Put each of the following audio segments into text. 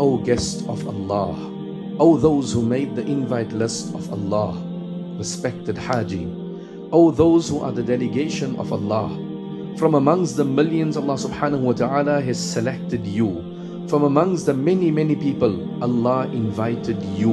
O guest of Allah, O those who made the invite list of Allah, respected Haji, O those who are the delegation of Allah, from amongst the millions Allah subhanahu wa ta'ala has selected you. From amongst the many people, Allah invited you.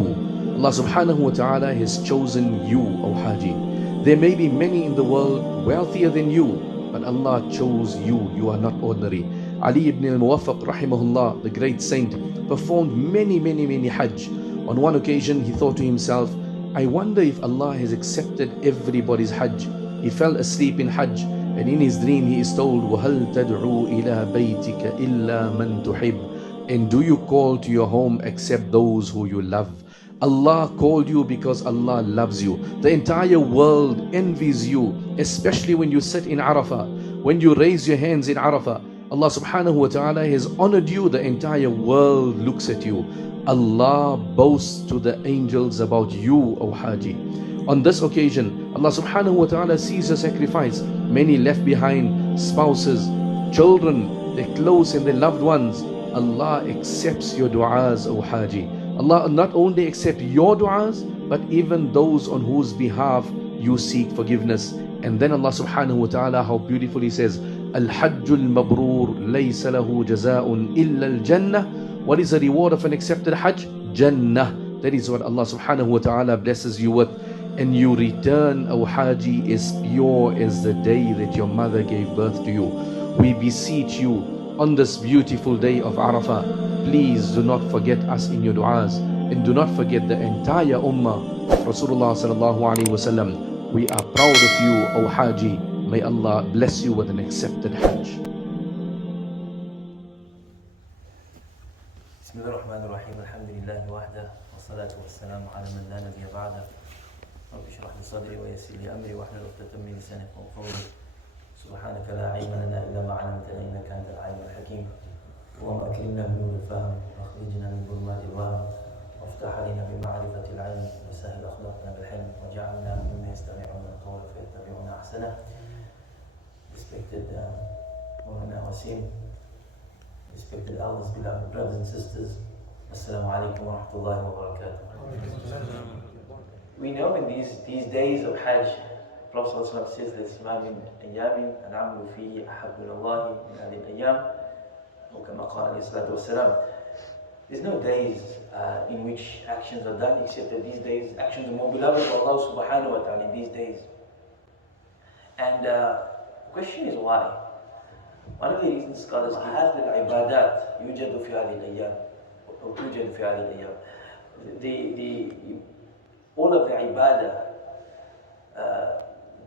Allah subhanahu wa ta'ala has chosen you, O Haji. There may be many in the world wealthier than you, but Allah chose you. You are not ordinary. Ali ibn al-Muwaffaq rahimahullah, the great saint, performed many Hajj. On one occasion he thought to himself, I wonder if Allah has accepted everybody's Hajj. He fell asleep in Hajj, and in his dream he is told, وَهَلْ تَدْعُوا إِلَىٰ بَيْتِكَ إِلَّا مَنْ تُحِبُّ. And do you call to your home except those who you love? Allah called you because Allah loves you. The entire world envies you, especially when you sit in Arafat, when you raise your hands in Arafat. Allah subhanahu wa ta'ala has honored you. The entire world looks at you. Allah boasts to the angels about you, O Haji. On this occasion, Allah subhanahu wa ta'ala sees your sacrifice. Many left behind spouses, children, their close and their loved ones. Allah accepts your du'as, O Haji. Allah not only accepts your du'as, but even those on whose behalf you seek forgiveness. And then Allah subhanahu wa ta'ala, how beautifully says, Al-Hajjul Mabrur laysa lahu jaza'un illa al-Jannah. What is the reward of an accepted Hajj? Jannah. That is what Allah subhanahu wa ta'ala blesses you with. And you return, O Haji, as pure as the day that your mother gave birth to you. We beseech you on this beautiful day of Arafah, please do not forget us in your du'as, and do not forget the entire ummah of Rasulullah sallallahu alaihi wasallam. We are proud of you, O Haji. May Allah bless you with an accepted Hajj. Bismillahirrahmanirrahim. Alhamdulillahi wahda. Wassalatu wassalamu ala man la nabiyya ba'da. Rabbi shrah li sadri wa yassir li amri wahlul 'uqdatam min lisani yafqahu qawli. Subhanaka la 'ilma lana illa ma 'allamtana innaka antal 'alimul hakim. Allahumma akrimna bi nuril fahm wa akhrijna min dhulumatil wahm وافتح علينا بمعرفة العلم وسهل أخلاقنا بالحلم وجعلنا ممن يستمعون القول فيتبعون أحسنه. Respected Moulana Wasief, respected elders, beloved brothers and sisters, Assalamu alaikum wa rahmatullahi wa barakatuh. We know in these days of Hajj, Prophet ﷺ says that ما من أيام العمل فيه أحب إلى الله من هذه الأيام وكما قال عليه الصلاة والسلام. There's no days in which actions are done except that these days actions are more beloved to Allah subhanahu wa ta'ala in these days. And the question is why? One of the reasons scholars give هذه العبادات يوجد في هذه الأيام أو توجد في هذه الأيام. All of the ibadah,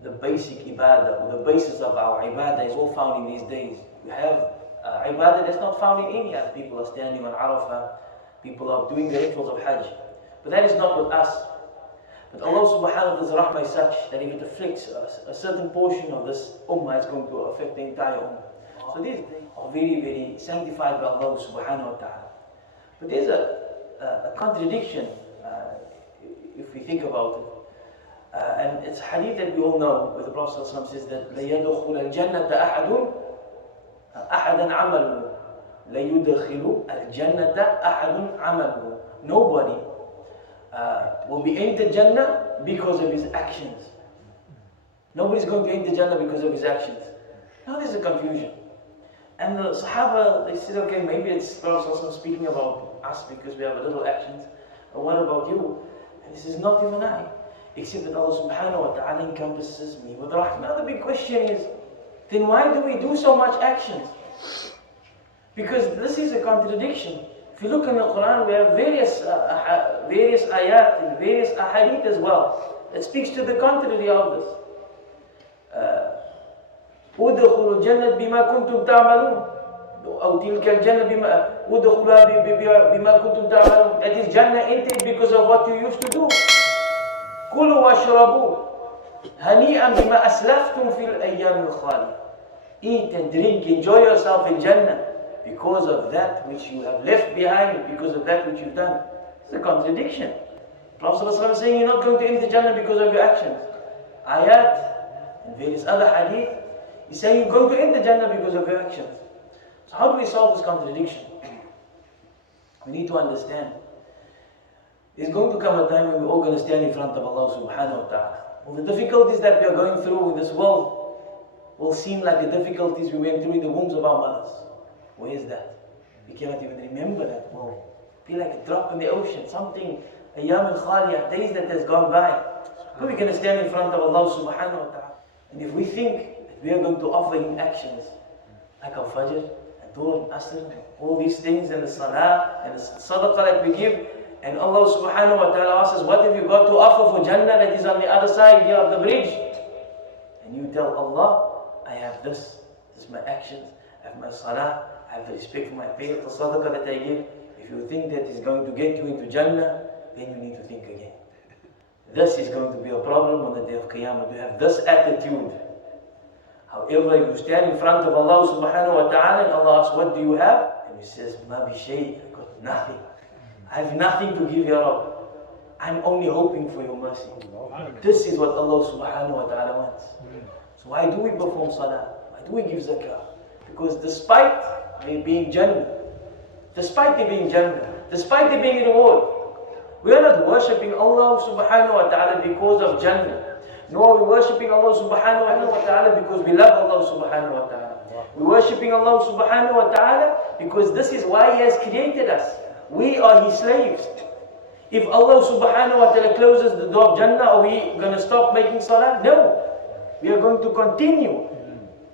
the basic ibadah, or the basis of our ibadah is all found in these days. We have ibadah that's not found in any other. People are standing on Arafah, people are doing the rituals of Hajj. But that is not with us. But Allah subhanahu wa ta'ala's rahmah is such that if it afflicts a certain portion of this ummah, it's going to affect the entire ummah. So these are very sanctified by Allah subhanahu wa ta'ala. But there's a contradiction if we think about it. And it's a hadith that we all know, where the Prophet says that لَا يَدْخُلَ الْجَنَّةَ أَحَدًا عَمَلُهُ لَا يُدْخِلُ الْجَنَّةَ أَحَدٌ عَمَلُهُ. Nobody will be entered Jannah because of his actions. Nobody's going to enter Jannah because of his actions. Now there's a confusion. And the Sahaba, they said, okay, maybe it's Prophet speaking about us because we have a little actions. But what about you? And he says, not even I. Except that Allah subhanahu wa ta'ala encompasses me with rahmah. Now the big question is, then why do we do so much actions? Because this is a contradiction. If you look in the Quran, we have various ayat and various ahadith as well that speaks to the contrary of this. ادخلوا الجنة بما كنتم تعملون أو تلك الجنة ادخلوها بما كنتم تعملون. That is Jannah entered because of what you used to do. كلوا واشربوا هنيئا بما أسلفتم في الأيام الخالية. Eat and drink, enjoy yourself in Jannah because of that which you have left behind, because of that which you've done. It's a contradiction. Prophet ﷺ is saying you're not going to enter Jannah because of your actions. Ayat and various other hadith, he's saying you're going to enter Jannah because of your actions. So how do we solve this contradiction? We need to understand. There's going to come a time when we're all going to stand in front of Allah subhanahu wa ta'ala. All the difficulties that we are going through in this world will seem like the difficulties we went through in the wombs of our mothers. Where is that? We cannot even remember that world. Feel like a drop in the ocean, something, ayyam al-khaliyah, days that has gone by. But we're going to stand in front of Allah subhanahu wa ta'ala. And if we think that we are going to offer Him actions, like our fajr, and dhuhr, and asr, all these things, and the salah, and the sadaqah that we give, and Allah subhanahu wa ta'ala asks us, what have you got to offer for Jannah that is on the other side here of the bridge? And you tell Allah, I have this is my actions, I have my salah, I have the respect for my parents, the sadaqah that I give. If you think that is going to get you into Jannah, then you need to think again. This is going to be a problem on the day of Qiyamah, to have this attitude. However, if you stand in front of Allah subhanahu wa ta'ala and Allah asks, what do you have? And He says, Ma bi shay, I got nothing. I have nothing to give Ya Rabb. I'm only hoping for your mercy. This is what Allah subhanahu wa ta'ala wants. So why do we perform salah? Why do we give zakah? Because despite they being Jannah, despite they being reward, we are not worshipping Allah subhanahu wa ta'ala because of Jannah. No, we're worshipping Allah subhanahu wa ta'ala because we love Allah subhanahu wa ta'ala. We're worshipping Allah subhanahu wa ta'ala because this is why He has created us. We are His slaves. If Allah subhanahu wa ta'ala closes the door of Jannah, are we going to stop making salah? No. We are going to continue.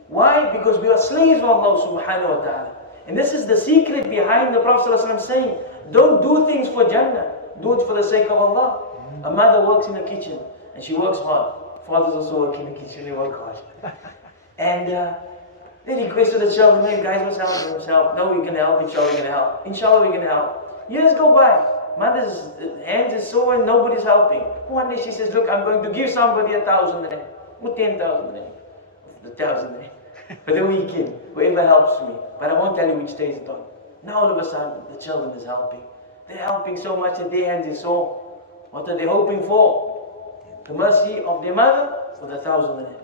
Why? Because we are slaves of Allah subhanahu wa ta'ala. And this is the secret behind the Prophet ﷺ saying, don't do things for Jannah. Do it for the sake of Allah. A mother works in the kitchen and she works hard. Fathers also work in the kitchen, they work hard. And they requested the child, hey guys, must help. No, we're going to help, inshallah we're going to help. Inshallah we're going to help. Years go by. Mother's hands is sore and nobody's helping. One day she says, look, I'm going to give somebody 1,000 rand. Or 10,000 rand. 1,000 rand. For the weekend. Whoever helps me. But I won't tell you which day it's on. Now all of a sudden, the children is helping. They're helping so much that their hands is sore. What are they hoping for? The mercy of their mother for the 1,000 rand.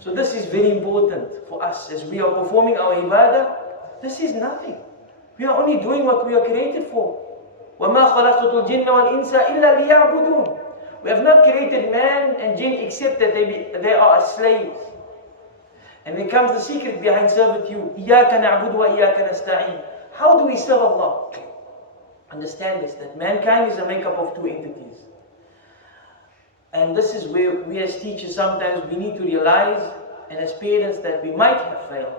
So this is very important for us as we are performing our ibadah. This is nothing. We are only doing what we are created for. وَمَا خَلَقْتُ الْجِنَّ وَالْإِنسَ إِلَّا لِيَعْبُدُونَ. We have not created man and jinn except that they are slaves. And there comes the secret behind servitude. إِيَّاكَ نَعْبُدُ وَإِيَّاكَ نَسْتَعِينُ. How do we serve Allah? Understand this, that mankind is a makeup of two entities. And this is where we as teachers sometimes we need to realize, and as parents, that we might have failed.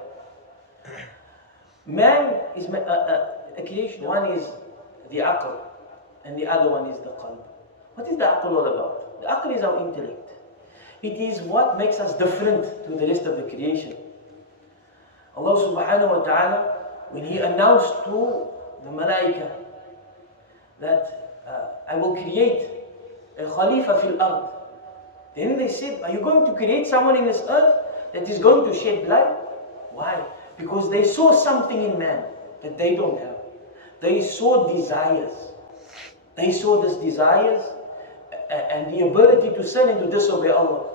Man is a creation. One is the aql, and the other one is the qalb. What is the aql all about? The aql is our intellect. It is what makes us different to the rest of the creation. Allah subhanahu wa ta'ala, when He announced to the malaika that I will create a khalifa fil ard, then they said, are you going to create someone in this earth that is going to shed blood? Why? Because they saw something in man that they don't have. They saw desires. They saw these desires and the ability to sin and to disobey Allah.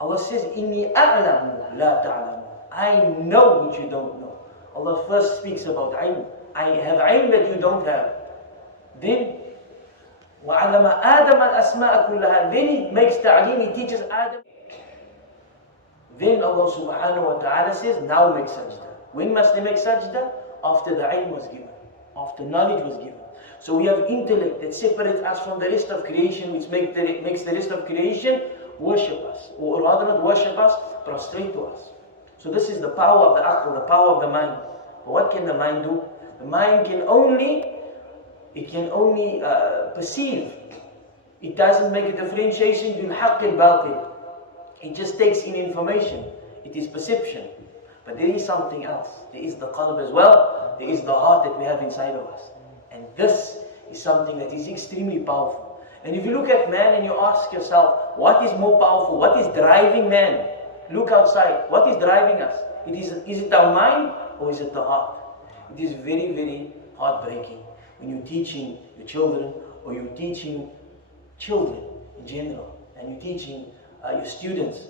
Allah says, Inni a'lamu la ta'lamu. I know what you don't know. Allah first speaks about ilm. I have ilm that you don't have. Then, وَعَلَمَ آدَمَ الْأَسْمَاءَ كُلَّهَا. Then He makes ta'aleem, He teaches Adam. Then Allah subhanahu wa ta'ala says, now make sajda. When must they make sajda? After the ilm was given. After knowledge was given. So we have intellect that separates us from the rest of creation, which makes the rest of creation worship us. Or rather not worship us, prostrate to us. So this is the power of the aql, the power of the mind. But what can the mind do? The mind can only perceive. It doesn't make a differentiation between haqq and batil. It just takes in information. It is perception. But there is something else. There is the qalb as well. There is the heart that we have inside of us. And this is something that is extremely powerful. And if you look at man and you ask yourself, what is more powerful? What is driving man? Look outside. What is driving us? Is it our mind or is it the heart? It is very, very heartbreaking when you're teaching your children or you're teaching children in general and you're teaching your students.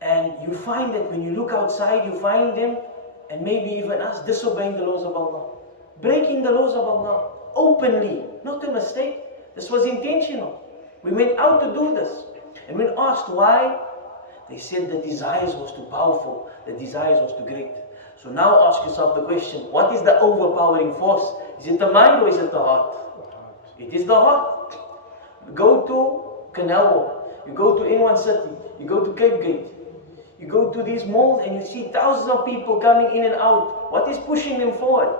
And you find that when you look outside, you find them, and maybe even us, disobeying the laws of Allah. breaking the laws of Allah openly, not a mistake. This was intentional. We went out to do this. And when asked why, they said the desires was too powerful, the desires was too great. So now ask yourself the question, what is the overpowering force? Is it the mind or is it the heart? It is the heart. You go to Canal Walk, you go to N1 City, you go to Cape Gate, you go to these malls and you see thousands of people coming in and out. What is pushing them forward?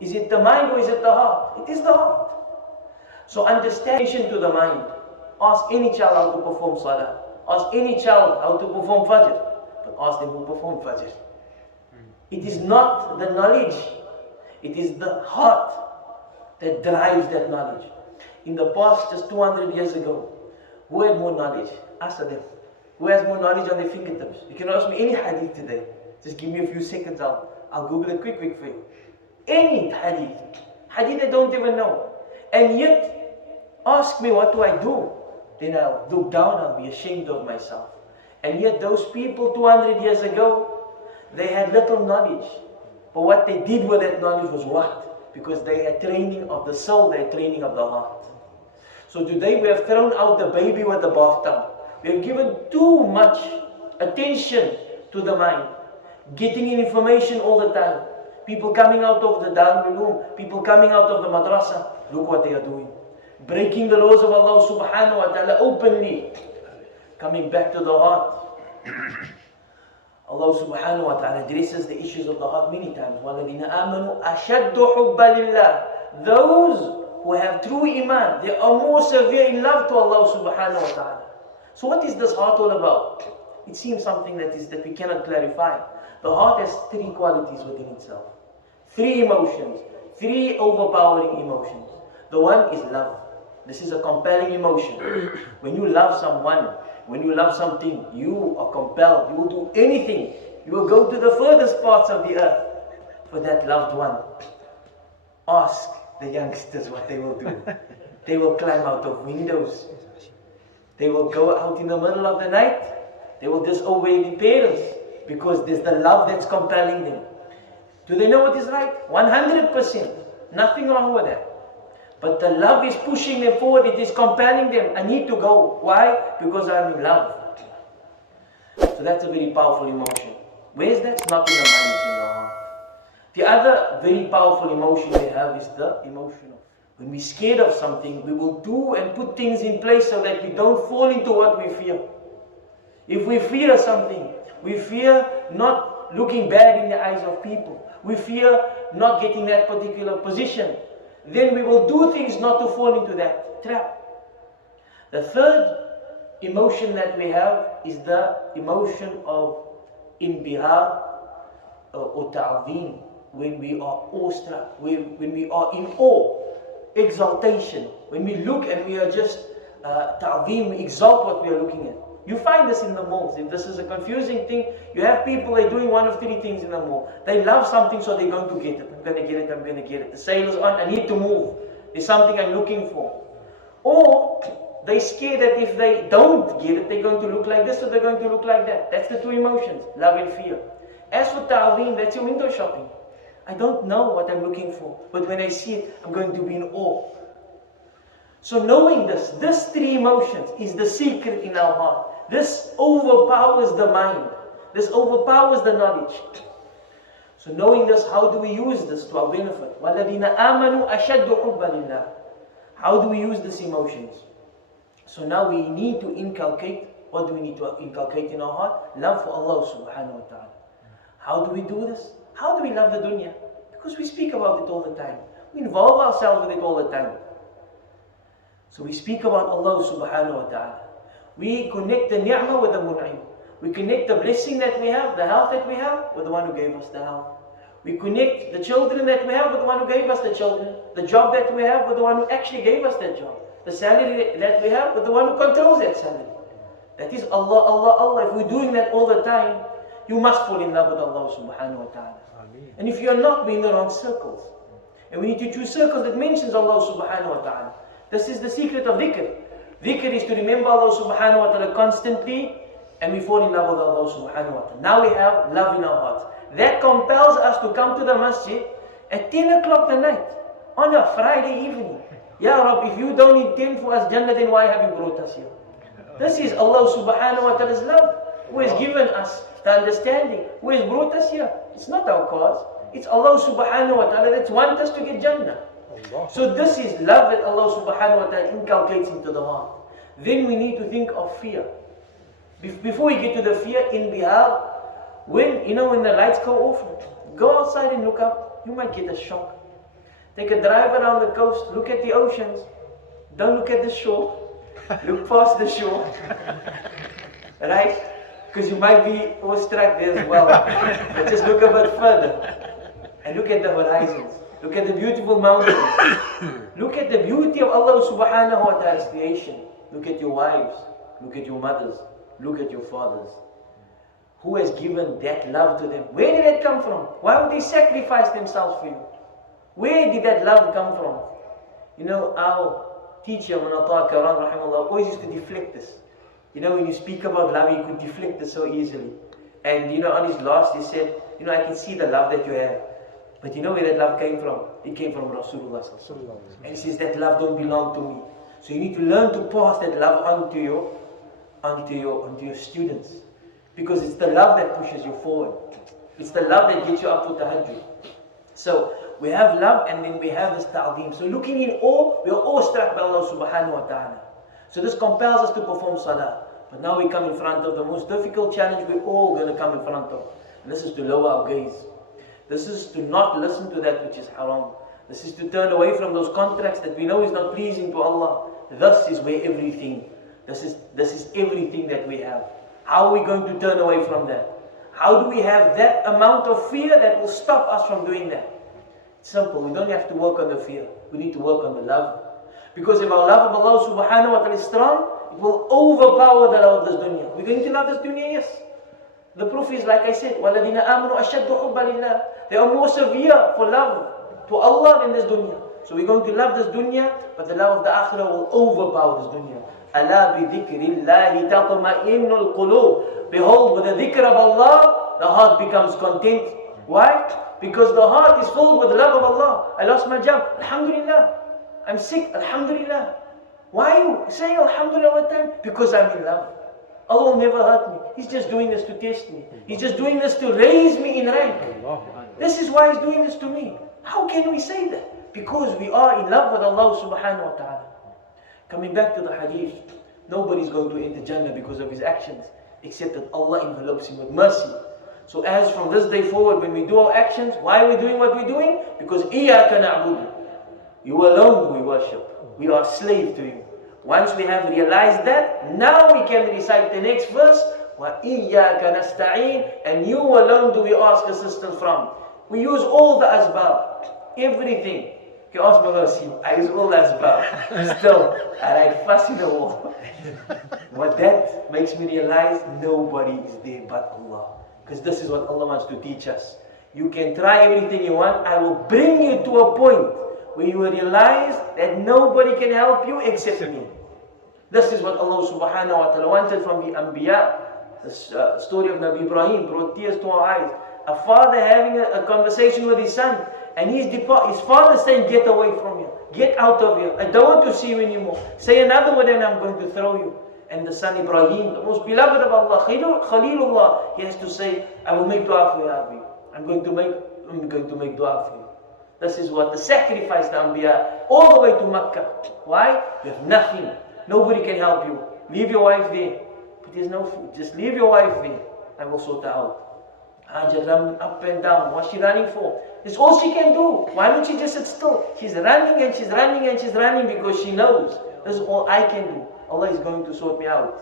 Is it the mind or is it the heart? It is the heart. So understand to the mind. Ask any child how to perform salah. Ask any child how to perform fajr. But ask them who perform fajr. It is not the knowledge. It is the heart that drives that knowledge. In the past, just 200 years ago, who had more knowledge? Ask them. Who has more knowledge on their fingertips? You can ask me any hadith today. Just give me a few seconds, I'll Google it quick for you. Any hadith. Hadith I don't even know. And yet, ask me what do I do? Then I'll look down, I'll be ashamed of myself. And yet those people 200 years ago, they had little knowledge. But what they did with that knowledge was what? Because they had training of the soul, they had training of the heart. So today we have thrown out the baby with the bathtub. We have given too much attention to the mind. Getting in information all the time. People coming out of the Darul Uloom, people coming out of the madrasa. Look what they are doing. Breaking the laws of Allah subhanahu wa ta'ala openly. Coming back to the heart. Allah subhanahu wa ta'ala addresses the issues of the heart many times. وَالَّذِينَ آمَنُوا أَشَدُّ حُبًّا لِلَّهِ. Those who have true iman, they are more severe in love to Allah subhanahu wa ta'ala. So what is this heart all about? It seems something that we cannot clarify. The heart has three qualities within itself. Three emotions. Three overpowering emotions. The one is love. This is a compelling emotion. When you love someone, when you love something, you are compelled. You will do anything. You will go to the furthest parts of the earth for that loved one. Ask the youngsters what they will do. They will climb out of windows. They will go out in the middle of the night. They will disobey their parents because there's the love that's compelling them. Do they know what is right? 100%. Nothing wrong with that. But the love is pushing them forward. It is compelling them. I need to go. Why? Because I'm in love. So that's a very powerful emotion. Where is that? It's not in the mind, it's in the heart. The other very powerful emotion we have is the emotion of when we're scared of something, we will do and put things in place so that we don't fall into what we fear. If we fear something, we fear not looking bad in the eyes of people. We fear not getting that particular position. Then we will do things not to fall into that trap. The third emotion that we have is the emotion of inbihar or ta'zim, when we are awestruck, when we are in awe, exaltation, when we look and we are just ta'zim, we exalt what we are looking at. You find this in the malls. If this is a confusing thing, you have people, they're doing one of three things in the mall. They love something, so they're going to get it. I'm going to get it, I'm going to get it. The sale is on, I need to move. There's something I'm looking for. Or they're scared that if they don't get it, they're going to look like this or they're going to look like that. That's the two emotions, love and fear. As for ta'zim, that's your window shopping. I don't know what I'm looking for, but when I see it, I'm going to be in awe. So knowing this three emotions is the secret in our heart. This overpowers the mind. This overpowers the knowledge. So knowing this, how do we use this to our benefit? وَالَّذِينَ آمَنُوا أَشَدُّ حُبًّا لِلَّهِ. How do we use these emotions? So now we need to inculcate, what do we need to inculcate in our heart? Love for Allah subhanahu wa ta'ala. How do we do this? How do we love the dunya? Because we speak about it all the time. We involve ourselves with it all the time. So we speak about Allah subhanahu wa ta'ala. We connect the ni'mah with the mun'im. We connect the blessing that we have, the health that we have, with the one who gave us the health. We connect the children that we have with the one who gave us the children. The job that we have with the one who actually gave us that job. The salary that we have with the one who controls that salary. That is Allah, Allah, Allah. If we're doing that all the time, you must fall in love with Allah subhanahu wa ta'ala. And if you're not, we're in the wrong circles. And we need to choose circles that mentions Allah subhanahu wa ta'ala. This is the secret of dhikr. Dhikr is to remember Allah subhanahu wa ta'ala constantly, and we fall in love with Allah subhanahu wa ta'ala. Now we have love in our hearts. That compels us to come to the masjid at 10 o'clock the night, on a Friday evening. Ya Rab, if you don't intend for us Jannah, then why have you brought us here? This is Allah subhanahu wa ta'ala's love, who has given us the understanding, who has brought us here. It's not our cause. It's Allah subhanahu wa ta'ala that wants us to get Jannah. So this is love that Allah subhanahu wa ta'ala inculcates into the heart. Then we need to think of fear. Before we get to the fear, in Bihar, when the lights go off, go outside and look up. You might get a shock. Take a drive around the coast, look at the oceans. Don't look at the shore. Look past the shore. Right? Because you might be awestruck there as well. But just look a bit further. And look at the horizons. Look at the beautiful mountains. Look at the beauty of Allah subhanahu wa ta'ala's creation. Look at your wives. Look at your mothers. Look at your fathers. Who has given that love to them? Where did that come from? Why would they sacrifice themselves for you? Where did that love come from? Our teacher, Moulana Karan, rahimahullah, always used to deflect us. When you speak about love, he could deflect us so easily. And on his last, he said, I can see the love that you have. But you know where that love came from? It came from Rasulullah. And he says, that love don't belong to me. So you need to learn to pass that love onto your students. Because it's the love that pushes you forward. It's the love that gets you up for tahajjud. So we have love, and then we have this ta'zeem. So looking in awe, we are awestruck by Allah subhanahu wa ta'ala. So this compels us to perform salah. But now we come in front of the most difficult challenge we're all going to come in front of. And this is to lower our gaze. This is to not listen to that which is haram. This is to turn away from those contracts that we know is not pleasing to Allah. This is where everything, this is everything that we have. How are we going to turn away from that? How do we have that amount of fear that will stop us from doing that? It's simple. We don't have to work on the fear. We need to work on the love. Because if our love of Allah subhanahu wa ta'ala is strong, it will overpower the love of this dunya. We're going to love this dunya, yes. The proof is, like I said, وَالَّذِينَ آمَنُوا أَشَدُّ حُبًّا لِلَّهِ. They are more severe for love to Allah than this dunya. So we're going to love this dunya, but the love of the akhirah will overpower this dunya. أَلَا بِذِكْرِ اللَّهِ تَطْمَئِنُّ الْقُلُوبِ. Behold, with the dhikr of Allah, the heart becomes content. Why? Because the heart is filled with the love of Allah. I lost my job. Alhamdulillah. I'm sick. Alhamdulillah. Why are you saying Alhamdulillah all the time? Because I'm in love. Allah will never hurt me. He's just doing this to test me. He's just doing this to raise me in rank. This is why He's doing this to me. How can we say that? Because we are in love with Allah subhanahu wa ta'ala. Coming back to the hadith, nobody's going to enter Jannah because of his actions, except that Allah envelopes him with mercy. So as from this day forward, when we do our actions, why are we doing what we're doing? Because إِيَّاكَ نَعْبُدُ. You alone we worship. We are slave to you. Once we have realized that, now we can recite the next verse. وَإِيَّاكَ نَسْتَعِينَ. And you alone do we ask assistance from. We use all the asbab. Everything. You can ask my Wasief. I use all the asbab. Still, I write fuss in the wall. What that makes me realize, nobody is there but Allah. Because this is what Allah wants to teach us. You can try everything you want. I will bring you to a point where you will realize that nobody can help you except me. This is what Allah subhanahu wa ta'ala wanted from the Anbiya. The story of Nabi Ibrahim brought tears to our eyes. A father having a conversation with his son, and his father saying, get away from here. Get out of here. I don't want to see you anymore. Say another word and I'm going to throw you. And the son Ibrahim, the most beloved of Allah, Khalilullah, he has to say, I will make dua for you, Abi. I'm going to make dua for you. This is what the sacrifice the Anbiya all the way to Makkah. Why? You have nothing. Nobody can help you. Leave your wife there. But there's no food. Just leave your wife there. I will sort her out. Hajar running up and down. What's she running for? It's all she can do. Why don't she just sit still? She's running and she's running and she's running because she knows. This is all I can do. Allah is going to sort me out.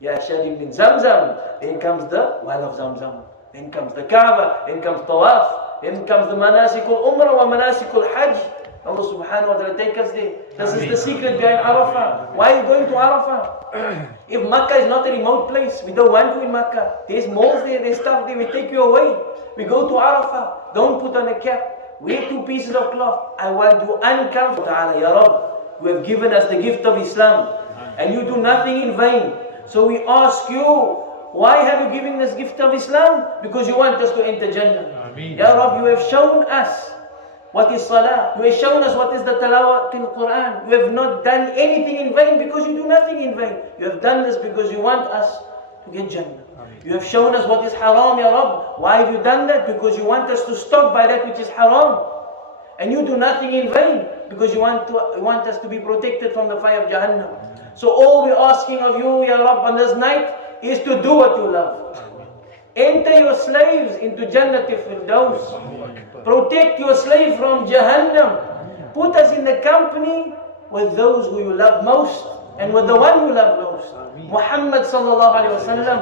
Ya Sharif min Zamzam. Then comes the well of Zamzam. Then comes the Kaaba. Then comes Tawaf. Then comes the Manasikul Umrah wa Manasikul Hajj. Allah subhanahu wa ta'ala take us there. This is the secret behind Arafat. Why are you going to Arafat? If Makkah is not a remote place, we don't want you in Makkah. There's malls there, there's stuff there, we take you away. We go to Arafat. Don't put on a cap. Wear 2 pieces of cloth. I want you uncomfortable. Ta'ala, Ya Rabb, you have given us the gift of Islam. And you do nothing in vain. So we ask you, why have you given us gift of Islam? Because you want us to enter Jannah. Ya Rabbi, you have shown us what is Salah. You have shown us what is the Tilawat in Quran. You have not done anything in vain because you do nothing in vain. You have done this because you want us to get Jannah. You have shown us what is haram, Ya Rabb. Why have you done that? Because you want us to stop by that which is haram. And you do nothing in vain because you want us to be protected from the fire of Jahannam. So all we're asking of you, Ya Rabb, on this night is to do what you love. Enter your slaves into Jannatul Firdaus. Protect your slave from Jahannam. Put us in the company with those who you love most and with the one you love most. Muhammad sallallahu alayhi wa sallam.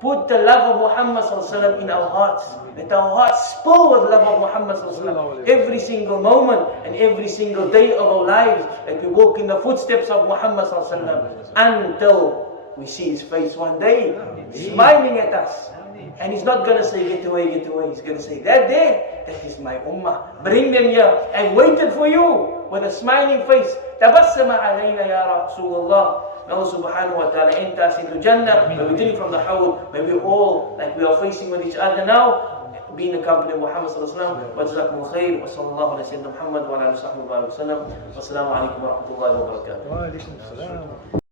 Put the love of Muhammad sallallahu alayhi wa sallam in our hearts. Let our hearts spill with love of Muhammad sallallahu alayhi wa sallam. Every single moment and every single day of our lives, that we walk in the footsteps of Muhammad sallallahu alayhi wa sallam until we see his face one day, smiling at us. And he's not going to say, get away, get away. He's going to say, that day, that is my ummah. Bring them here. I've waited for you with a smiling face. Tabassama alayna ya Rasulullah. May Allah subhanahu wa ta'ala enter us into Jannah. May we drink from the Hawd. May we all, like we are facing with each other now, be in the company of Muhammad sallallahu alayhi wa sallam. Wa jazakumul khair. Wa sallallahu alayhi wa sallam Muhammad wa ala alihi wa sallam. Wa assalamu alaikum wa rahmatullahi wa barakatuh.